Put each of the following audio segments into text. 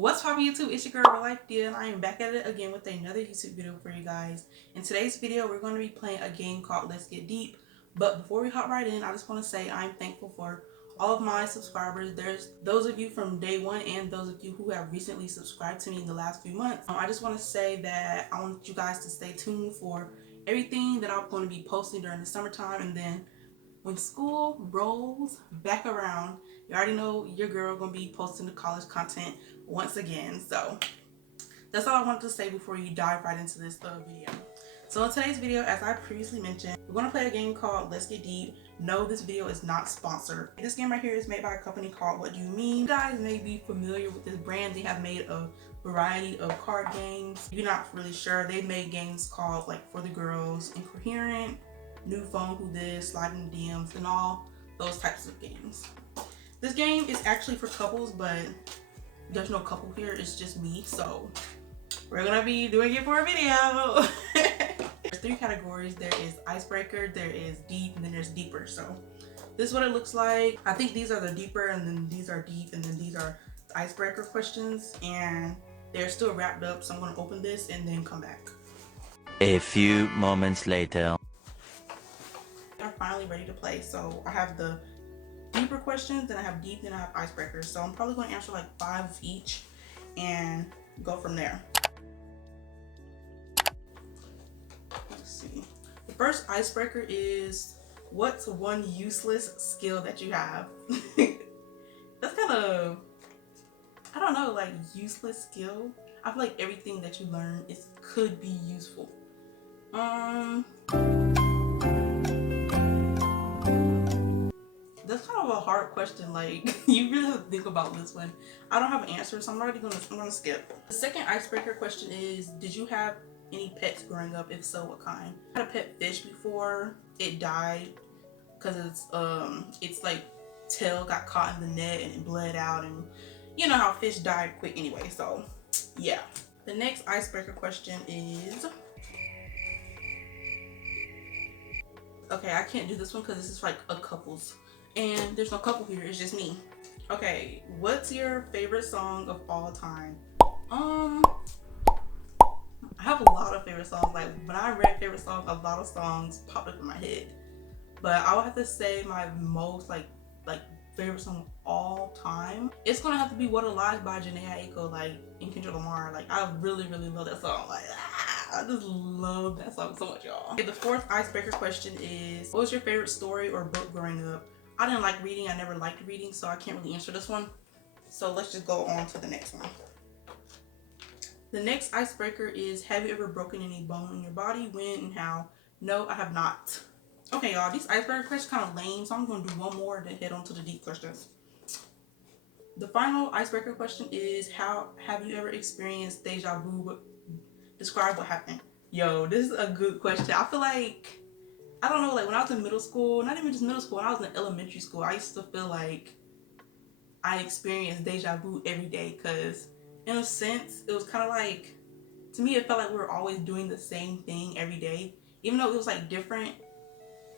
What's poppin' YouTube? It's your girl Real Life Dia, and I am back at it again with another YouTube video for you guys. In today's video, we're going to be playing a game called Let's Get Deep. But before we hop right in, I just want to say I'm thankful for all of my subscribers. There's those of you from day one and those of you who have recently subscribed to me in the last few months. I just want to say that I want you guys to stay tuned for everything that I'm going to be posting during the summertime, and then when school rolls back around, you already know your girl gonna be posting the college content once again. So that's all I wanted to say before you dive right into this video. So in today's video, as I previously mentioned, we're gonna play a game called Let's Get Deep. No, this video is not sponsored. This game right here is made by a company called What Do You Mean? You guys may be familiar with this brand. They have made a variety of card games. If you're not really sure, they've made games called like For the Girls, Incoherent, New Phone, Who This, Sliding DMs, and all those types of games. This game is actually for couples, but there's no couple here, it's just me, so we're gonna be doing it for a video. There's three categories. There is Icebreaker, there is Deep, and then there's Deeper. So this is what it looks like. I think these are the Deeper, and then these are Deep, and then these are the Icebreaker questions, and they're still wrapped up, so I'm gonna open this and then come back. A few moments later. I'm finally ready to play. So I have the Deeper questions, then I have Deep, then I have Icebreakers. So I'm probably going to answer like 5 of each and go from there. Let's see. The first Icebreaker is, what's one useless skill that you have? That's kind of, I don't know, like useless skill. I feel like everything that you learn could be useful. That's kind of a hard question. Like, you really have to think about this one. I don't have an answer, so I'm gonna skip. The second Icebreaker question is, did you have any pets growing up? If so, what kind? I had a pet fish before. It died because it's like tail got caught in the net and it bled out, and you know how fish died quick anyway. So yeah. The next Icebreaker question is, okay, I can't do this one because this is like a couple's. And there's no couple here, it's just me. Okay, what's your favorite song of all time? I have a lot of favorite songs. Like, when I read favorite songs, a lot of songs popped up in my head. But I would have to say my most like favorite song of all time, it's gonna have to be What a Lie by Janae Aiko, like, and Kendrick Lamar. Like, I really love that song. Like, I just love that song so much, y'all. Okay, the fourth Icebreaker question is, what was your favorite story or book growing up? I didn't like reading. I never liked reading, so I can't really answer this one. So let's just go on to the next one. The next Icebreaker is, have you ever broken any bone in your body? When and how? No, I have not. Okay, y'all, these Icebreaker questions kind of lame, so I'm going to do one more and then head on to the deep questions. The final Icebreaker question is, how have you ever experienced deja vu? Describe what happened. Yo, this is a good question. I feel like, I don't know, like when I was in middle school, not even just middle school, when I was in elementary school, I used to feel like I experienced deja vu every day, because in a sense, it was kind of like, to me, it felt like we were always doing the same thing every day. Even though it was like different,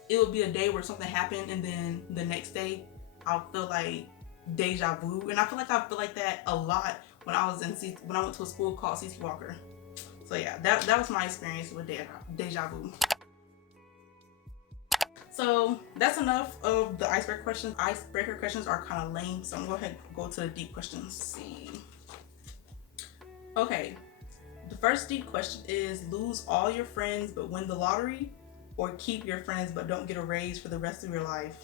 it would be a day where something happened, and then the next day, I'll feel like deja vu. And I feel like that a lot when I went to a school called C.C. Walker. So yeah, that was my experience with deja vu. So that's enough of the Icebreaker questions. Icebreaker questions are kind of lame, so I'm going to go ahead and go to the deep questions. Let's see. Okay, the first deep question is, lose all your friends but win the lottery, or keep your friends but don't get a raise for the rest of your life?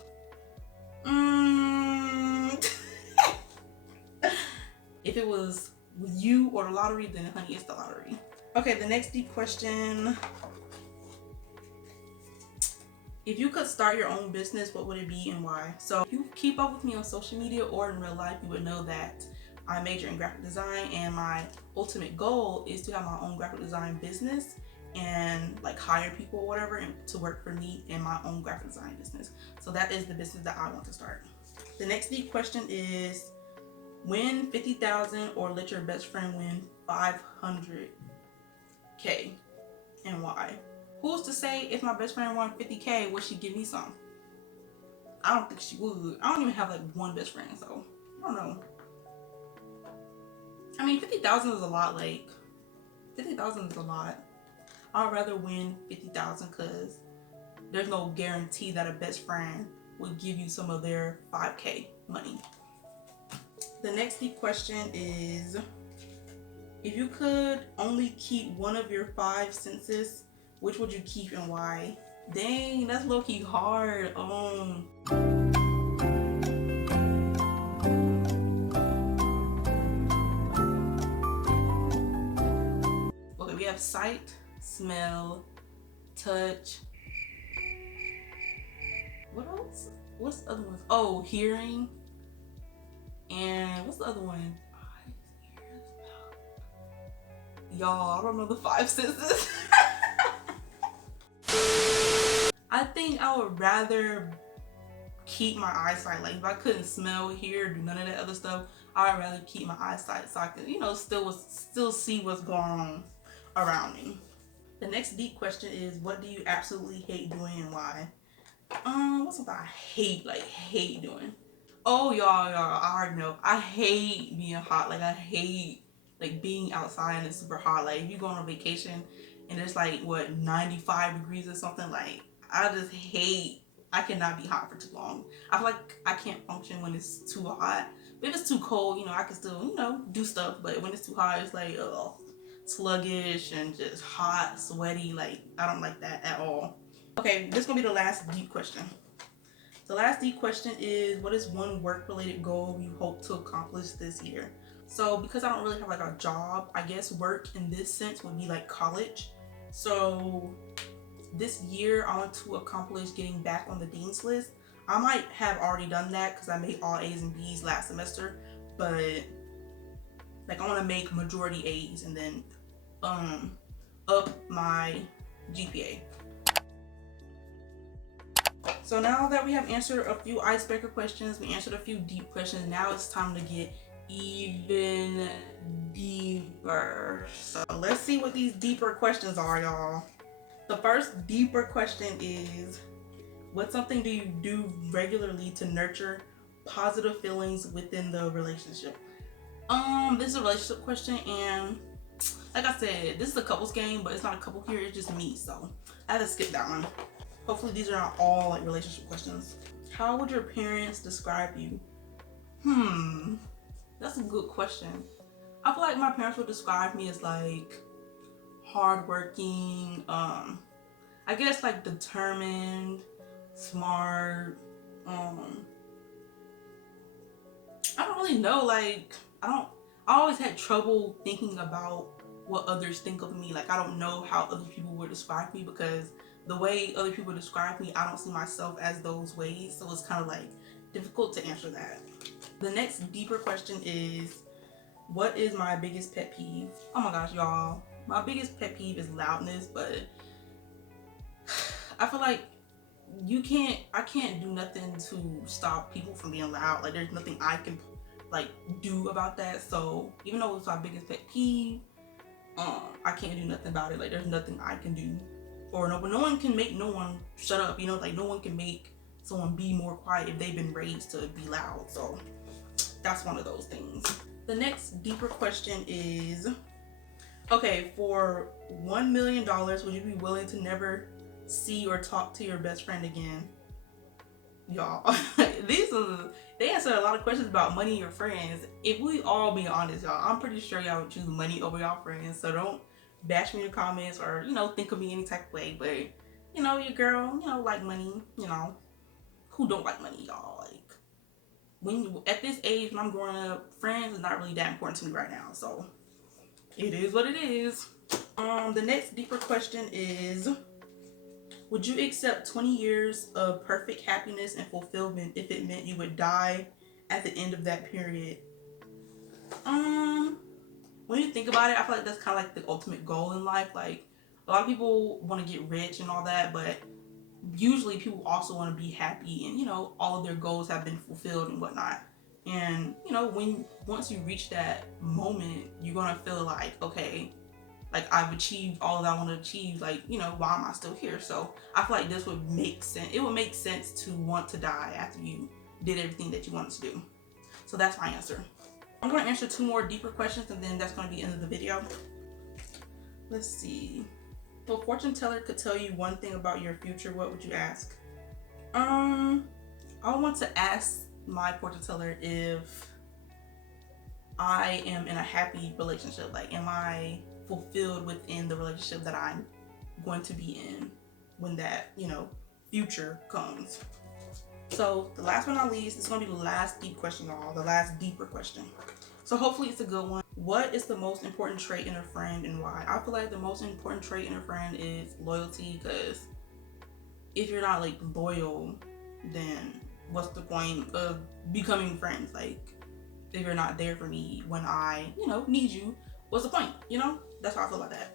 If it was with you or the lottery, then honey, it's the lottery. Okay, the next deep question. If you could start your own business, what would it be and why? So if you keep up with me on social media or in real life, you would know that I major in graphic design, and my ultimate goal is to have my own graphic design business and like hire people or whatever and to work for me in my own graphic design business. So that is the business that I want to start. The next deep question is, win 50,000 or let your best friend win 500K and why? Who's to say if my best friend won 50K, would she give me some? I don't think she would. I don't even have like one best friend, so I don't know. I mean, 50,000 is a lot. Like, 50,000 is a lot. I'd rather win 50,000 because there's no guarantee that a best friend would give you some of their 5K money. The next deep question is, if you could only keep one of your 5 senses, which would you keep and why? Dang, that's low-key hard. Okay, we have sight, smell, touch. What else? What's the other one? Oh, hearing. And what's the other one? Eyes, ears, mouth. Y'all, I don't know the 5 senses. I think I would rather keep my eyesight. Like, if I couldn't smell, hear, do none of that other stuff, I would rather keep my eyesight so I could, you know, still see what's going on around me. The next deep question is, what do you absolutely hate doing and why? What's something I hate doing? Oh, y'all, I already know. I hate being hot. Like, I hate like being outside and it's super hot. Like, if you go on a vacation and it's like what 95 degrees or something, like I just hate. I cannot be hot for too long. I feel like I can't function when it's too hot. But if it's too cold, you know, I can still, you know, do stuff. But when it's too hot, it's like sluggish and just hot, sweaty. Like, I don't like that at all. Okay, this is gonna be the last deep question. The last deep question is, what is one work-related goal you hope to accomplish this year? So because I don't really have like a job, I guess work in this sense would be like college. So this year I want to accomplish getting back on the dean's list. I might have already done that because I made all A's and B's last semester, but like I want to make majority A's and then up my GPA. So now that we have answered a few icebreaker questions, we answered a few deep questions, now it's time to get even deeper. So let's see what these deeper questions are, y'all. The first deeper question is, what's something do you do regularly to nurture positive feelings within the relationship? This is a relationship question, and like I said, this is a couples game, but it's not a couple here, it's just me, so I had to skip that one. Hopefully these are not all like relationship questions. How would your parents describe you? That's a good question. I feel like my parents would describe me as like hardworking, I guess like determined, smart. I don't really know, like I always had trouble thinking about what others think of me. Like, I don't know how other people would describe me because the way other people describe me, I don't see myself as those ways. So it's kind of like difficult to answer that. The next deeper question is, what is my biggest pet peeve? Oh my gosh, y'all. My biggest pet peeve is loudness, but I feel like I can't do nothing to stop people from being loud. Like, there's nothing I can like do about that. So even though it's my biggest pet peeve, I can't do nothing about it. Like, there's nothing I can do. Or no, but no one can make no one shut up, you know, like no one can make someone be more quiet if they've been raised to be loud. So that's one of those things. The next deeper question is, okay, for $1 million, would you be willing to never see or talk to your best friend again? Y'all, they answer a lot of questions about money or friends. If we all be honest, y'all, I'm pretty sure y'all would choose money over y'all friends. So don't bash me in the comments or, you know, think of me any type of way. But, you know, your girl, you know, like money, you know. Who don't like money, y'all? Like, at this age when I'm growing up, friends is not really that important to me right now. So it is what it is. The next deeper question is, would you accept 20 years of perfect happiness and fulfillment if it meant you would die at the end of that period? When you think about it, I feel like that's kind of like the ultimate goal in life. Like, a lot of people want to get rich and all that, but usually people also want to be happy and, you know, all of their goals have been fulfilled and whatnot. And, you know, once you reach that moment, you're going to feel like, okay, like I've achieved all that I want to achieve. Like, you know, why am I still here? So I feel like this would make sense. It would make sense to want to die after you did everything that you wanted to do. So that's my answer. I'm going to answer 2 more deeper questions, and then that's going to be the end of the video. Let's see. If a fortune teller could tell you one thing about your future, what would you ask? I want to ask my fortune teller if I am in a happy relationship. Like, am I fulfilled within the relationship that I'm going to be in when that, future comes? So the last but not least, it's going to be the last deep question, y'all. The last deeper question. So hopefully it's a good one. What is the most important trait in a friend and why? I feel like the most important trait in a friend is loyalty, because if you're not like loyal, then what's the point of becoming friends? Like, if you're not there for me when I, need you, what's the point? That's how I feel about that.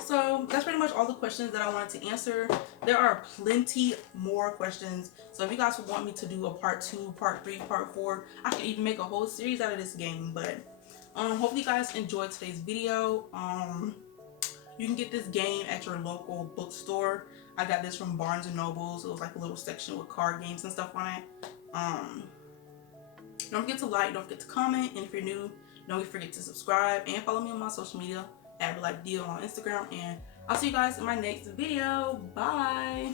So that's pretty much all the questions that I wanted to answer. There are plenty more questions. So if you guys want me to do a part 2, part 3, part 4, I can even make a whole series out of this game. But hopefully you guys enjoyed today's video. You can get this game at your local bookstore. I got this from Barnes and Nobles. It was like a little section with card games and stuff on it. Don't forget to like, don't forget to comment, and if you're new, don't forget to subscribe and follow me on my social media at RealLifeDeal on Instagram, and I'll see you guys in my next video. Bye.